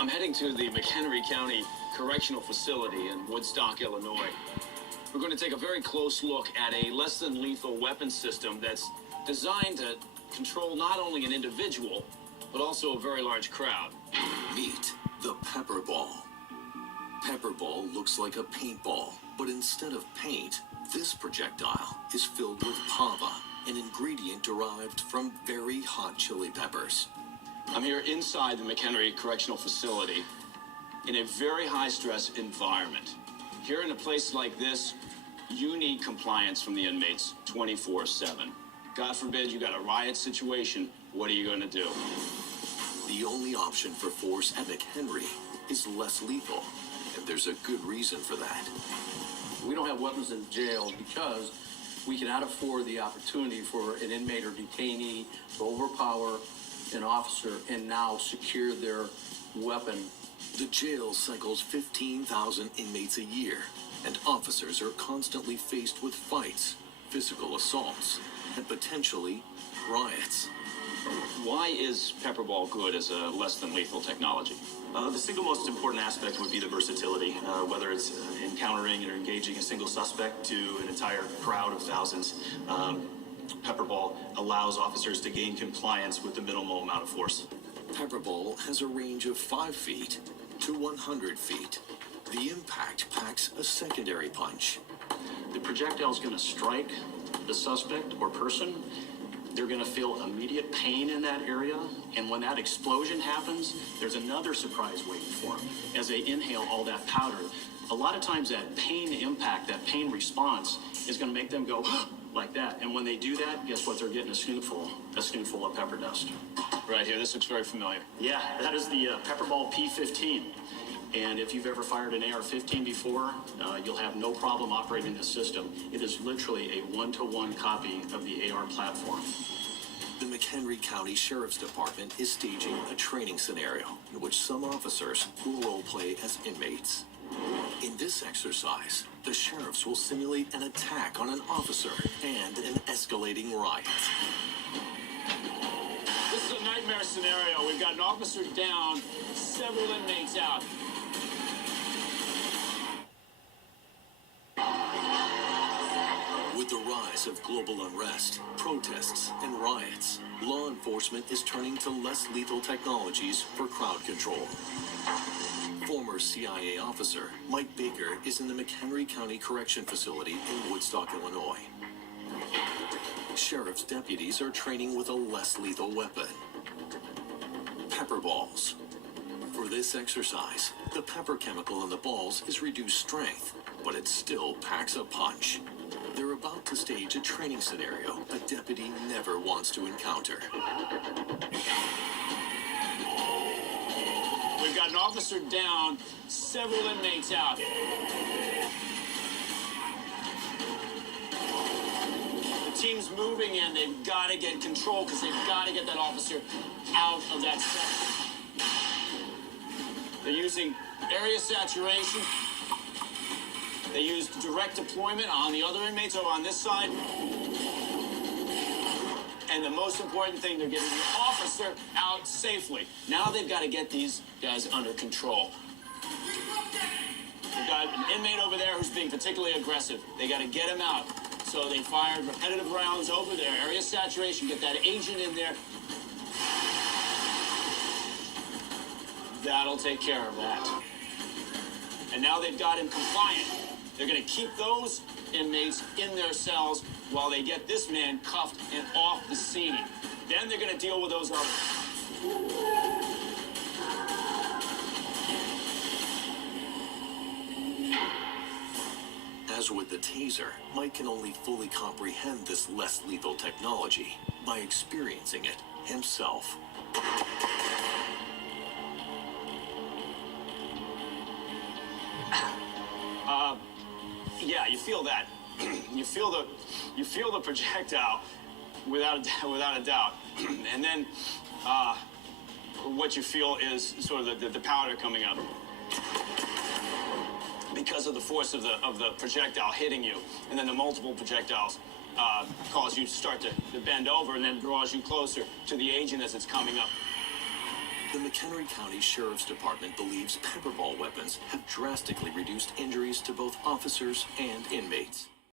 I'm heading to the McHenry County Correctional Facility in Woodstock, Illinois. We're going to take a very close look at a less than lethal weapon system that's designed to control not only an individual, but also a very large crowd. Meet the PepperBall. PepperBall looks like a paintball, but instead of paint, this projectile is filled with pava, an ingredient derived from very hot chili peppers. I'm here inside the McHenry Correctional Facility in a very high-stress environment. Here in a place like this, you need compliance from the inmates 24/7. God forbid you got a riot situation, what are you going to do? The only option for force at McHenry is less lethal, and there's a good reason for that. We don't have weapons in jail because we cannot afford the opportunity for an inmate or detainee to overpower an officer and now secure their weapon. The jail cycles 15,000 inmates a year, and officers are constantly faced with fights, physical assaults, and potentially riots. Why is PepperBall good as a less than lethal technology? The single most important aspect would be the versatility, whether it's encountering or engaging a single suspect to an entire crowd of thousands. PepperBall allows officers to gain compliance with the minimal amount of force. PepperBall has a range of 5 feet to 100 feet. The impact packs a secondary punch. The projectile is going to strike the suspect or person. They're going to feel immediate pain in that area, and when that explosion happens, there's another surprise waiting for them. As they inhale all that powder, a lot of times that pain impact, that pain response is going to make them go like that. And when they do that, guess what? They're getting a snootful of pepper dust. Right here, this looks very familiar. Yeah, that is the PepperBall P15. And if you've ever fired an AR-15 before, you'll have no problem operating this system. It is literally a one-to-one copy of the AR platform. The McHenry County Sheriff's Department is staging a training scenario in which some officers will role play as inmates. In this exercise, the sheriffs will simulate an attack on an officer and an escalating riot. This is a nightmare scenario. We've got an officer down, several inmates out. With the rise of global unrest, protests, and riots, law enforcement is turning to less lethal technologies for crowd control. Former CIA officer Mike Baker is in the McHenry County Correction Facility in Woodstock, Illinois. Sheriff's deputies are training with a less lethal weapon: PepperBalls. For this exercise, the pepper chemical in the balls is reduced strength, but it still packs a punch. They're about to stage a training scenario a deputy never wants to encounter. We've got an officer down, several inmates out. The team's moving in. They've got to get control because they've got to get that officer out of that section. They're using area saturation. They used direct deployment on the other inmates over on this side. And the most important thing, they're getting the officer out safely. Now they've got to get these guys under control. We've got an inmate over there who's being particularly aggressive. They got to get him out. So they fired repetitive rounds over there. Area saturation, get that agent in there. That'll take care of that. And now they've got him compliant. They're going to keep those inmates in their cells while they get this man cuffed and off the scene. Then they're going to deal with those others. As with the taser, Mike can only fully comprehend this less lethal technology by experiencing it himself. Yeah, you feel that. you feel the projectile without a doubt. And then what you feel is sort of the powder coming up because of the force of the projectile hitting you, and then the multiple projectiles cause you to start to bend over, and then draws you closer to the agent as it's coming up. The McHenry County Sheriff's Department believes PepperBall weapons have drastically reduced injuries to both officers and inmates.